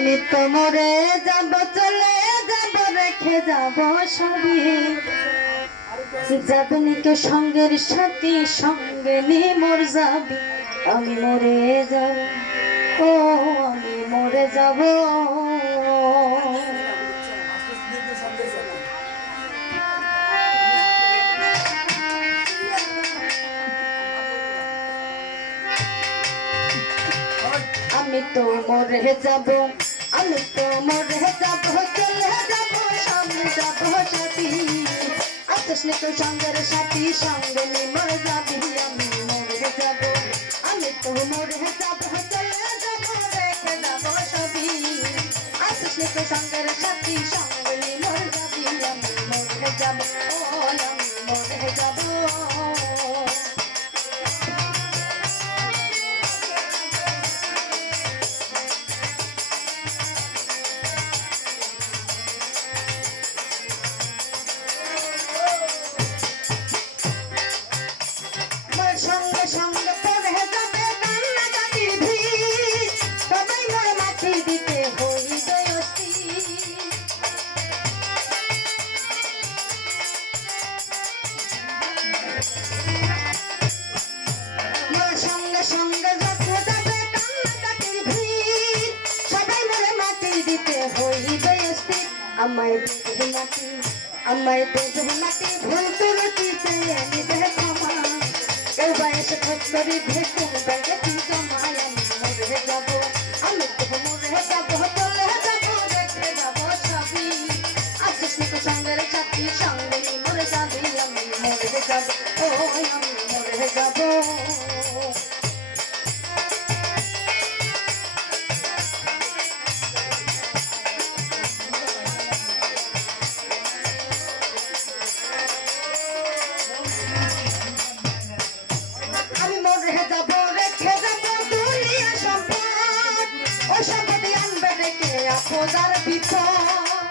আমি তো মরে যাব, চলে যাব, রেখে যাব সবই যাবনি কে সঙ্গের সাথী, সঙ্গে নি মোর যাবি। আমি মরে যাব, ও আমি মরে যাব। আমি তো মরে যাব। আমি তো মরে যাব চলে যাব সামনে যাব সাথী আসিস নি তো সঙ্গের সাথী সঙ্গে নি মরে যাবি আমি মরে যাব আমি তো মরে যাব চলে যাব রেখে যাব সবই আসিস নি তো সঙ্গের সাথী সঙ্গে নি মরে যাবি আমি মরে যাব ও আমি মরে যাব আমায় দেবে মাটি আমায় দেবে মাটি ভুল তুলতি চেয়ে নিবে ক্ষমা কেউ বা এসে খোঁজ করি ভেকুম ব্যাগে কি জমায় আমি মরে যাব আমি তো মরে যাব চলে যাব, রেখে যাব সবই। আসিস নি তো সঙ্গের সাথী, সঙ্গে মরে যাবি। আমি আমি মরে যাব। আপদার বিপদ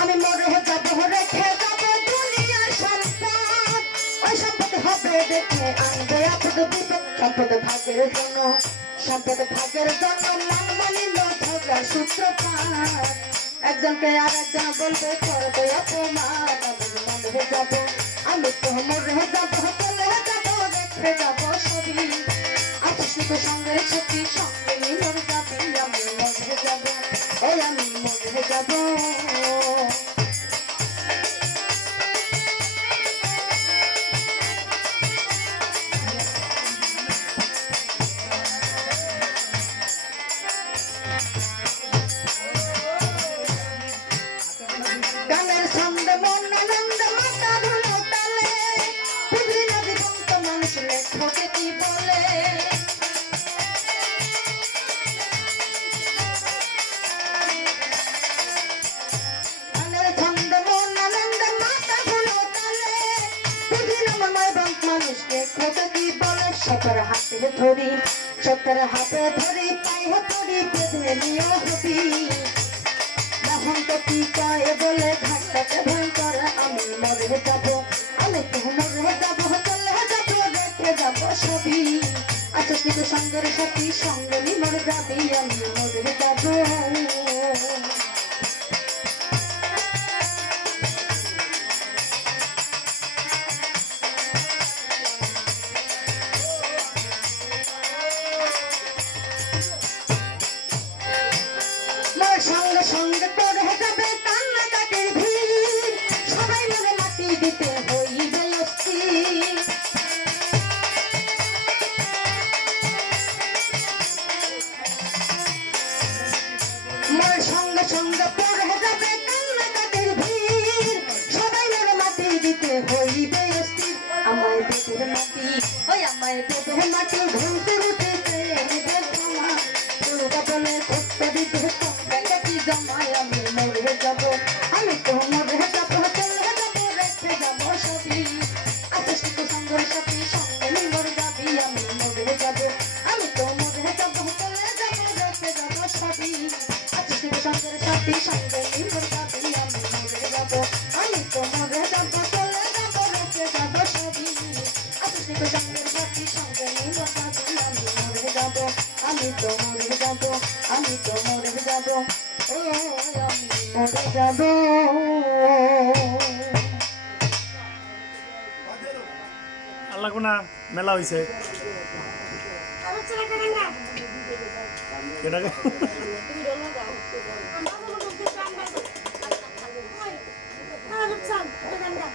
আমি মরে যাব, রেখে যাব দুনিয়ার সম্পদ ওই সম্পদ হবে দেখে আনবে আপদ বিপদ। সম্পদ ভাগের জন্য, সম্পদ ভাগের জন্য মান মানিল ঝগড়া সূত্রপাত। একজনকে আর একজন বলবে, করবে অপমান আমি মরে যাব। আমি তো সঙ্গে ছুটি সঙ্গে মরে যাবি আমি মরে যাব ওই আমি মরে যাব লেখকে কি বলে বলে সতর হাতে ধরি, সতর হাতে ধরি, পায়ে ধরি, বেঁধে নিয়ে হবি যখন তো কি কয় বলে ঘাটটাকে ভয়ঙ্কর আমি মরে যাব, আমি তো মরে যাব, চলে যাব রেখে যাব সবই। আচ্ছা কিন্তু সঙ্গের সাথী, সঙ্গে মরে যাবি আমি মরে যাব। সঙ্গে সঙ্গে পড়ে যাবে কান্নাকাটির ভিড়। সবাই মনে মাটি দিতে হইবে অস্থির মোর সঙ্গে সঙ্গে পড়ে যাবে কান্নাকাটির ভিড়। সবাই মনে মাটি দিতে হইবে অস্থির আমায় ওই আমায় দেবের মাটি ভুলতে রুটিতে নিবে ক্ষমা দুর্গা বলে দিতে জমায় আমি মরে যাব। আমি তো মরে যাব চলে যাব রেখে যাব সবই। আছিস তো সঙ্গের সাথী সঙ্গে মরে যাবি আমি মরে যাব। আমি তো মরে যাব চলে যাব রেখে যাব সবই। আছিস তো সঙ্গের সাথী সঙ্গে মরে যাবি আমি মরে যাব। আমি তো মরে যাব চলে যাব রেখে যাব সবই। তো সঙ্গের সাথী সঙ্গে নিব সাথী আমি মরে যাব। আমি তো মরে যাব, আমি তো মরে যাব। মরে যাব আল্লাহ কোনা মেলা হইছে এটাকে আমরা